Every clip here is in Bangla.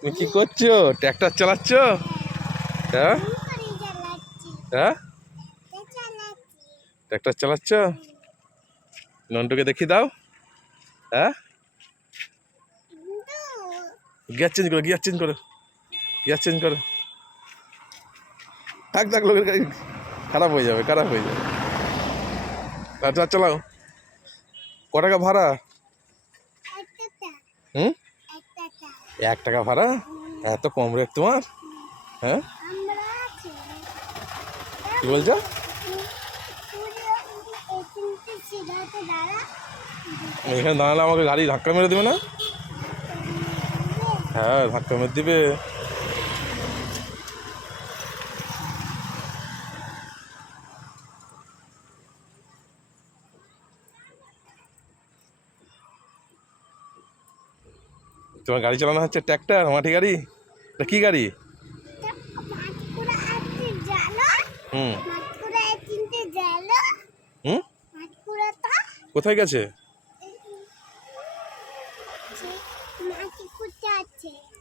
তুমি কি করছ? ট্র্যাক্টর চালাচ্ছ? হ্যাঁ? হ্যাঁ? ট্র্যাক্টর চালাচ্ছ? নন্টুকে দেখি দাও। হ্যাঁ? গিয়ার চেঞ্জ করো, গিয়ার চেঞ্জ করো। গিয়ার চেঞ্জ করো। থাক থাক, লোকের গাড়ি খারাপ হয়ে যাবে, খারাপ হয়ে যাবে। চালাও। ক টাকা ভাড়া? হুম? এক টাকা ভাড়া, এত কম রেট তোমার? হ্যাঁ? কি বলছো? এখানে দাঁড়ালে আমাকে গাড়ি ধাক্কা মেরে দেবে না? হ্যাঁ ধাক্কা মেরে দিবে। তোমার গাড়ি চালানো হচ্ছে ট্র্যাক্টর, মাটি গাড়ি? এটা কি গাড়ি? হুম। হুম? কোথায় গেছে?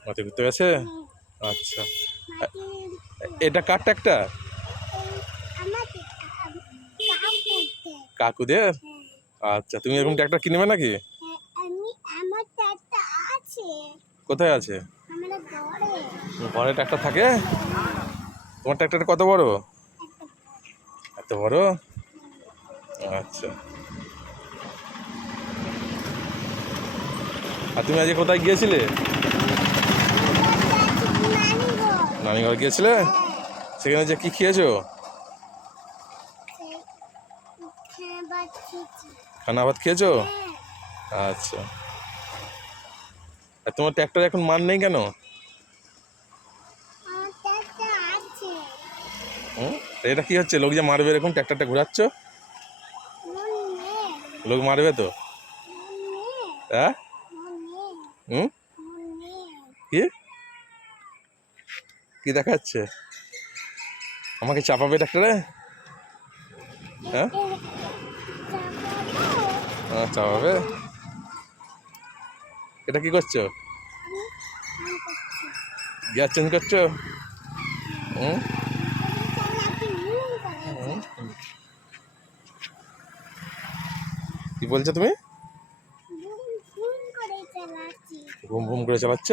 মাটি ঘুরতে গেছে? আচ্ছা। এটা কার ট্র্যাক্টর? কাকুদের? আচ্ছা তুমি এরকম ট্র্যাক্টর কিনবে নাকি? আছে। কোথায় আছে? ঘরে। ট্র্যাক্টর থাকে? তোমার ট্র্যাক্টর কত বড়? এত বড়? আচ্ছা। আর তুমি আজকে কোথায় গিয়েছিলে? নানিঘর গিয়েছিলে? সেখানে যে কি খেয়েছো। খানা ভাত খেয়েছো? আচ্ছা। আর তোমার ট্র্যাক্টর এখন মান নেই কেন? এটা কি হচ্ছে? লোক যে মারবে এরকম ট্র্যাক্টরটা ঘোরাচ্ছ? লোক মারবে তো? হ্যাঁ? হুম? কি? কি দেখাচ্ছে? আমাকে চাপাবে ট্র্যাক্টরে হ্যাঁ? হ্যাঁ চাপাবে। এটা কি করছ? গ্যাস চেঞ্জ করছ? হুম। কি বলছো তুমি? ঘুম ঘুম করে চালাচ্ছ?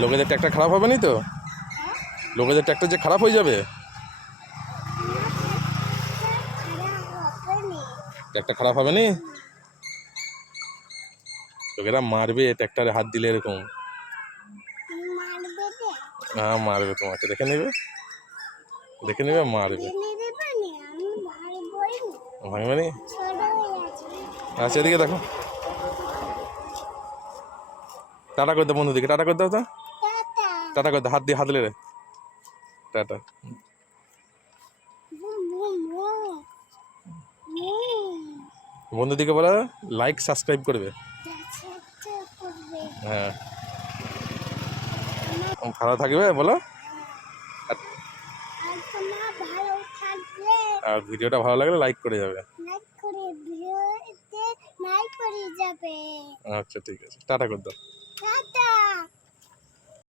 লোকেদের ট্র্যাক্টর খারাপ হবে না তো? লোকেদের ট্র্যাক্টর যে খারাপ হয়ে যাবে? ট্র্যাক্টর খারাপ হবে না? লোকেরা মারবে ট্র্যাক্টরে হাত দিলে এরকম। হ্যাঁ মারবে তোমাকে। দেখে নেবে? দেখে নেবে, মারবে। ভাঙবে নি? আচ্ছা এদিকে দেখো। টাটা করে দাও বন্ধুদিকে। টাটা করে দাও তো। টাটা করে দাও। হাত দিয়ে, হাত লেড়ে টাটা। বন্ধুদিকে বলো লাইক সাবস্ক্রাইব করবে। হ্যাঁ। ভালো থাকবে বলো? আর ভিডিওটা ভালো লাগলে লাইক করে যাবে। আচ্ছা ঠিক আছে। টাটা করে দাও। টাটা।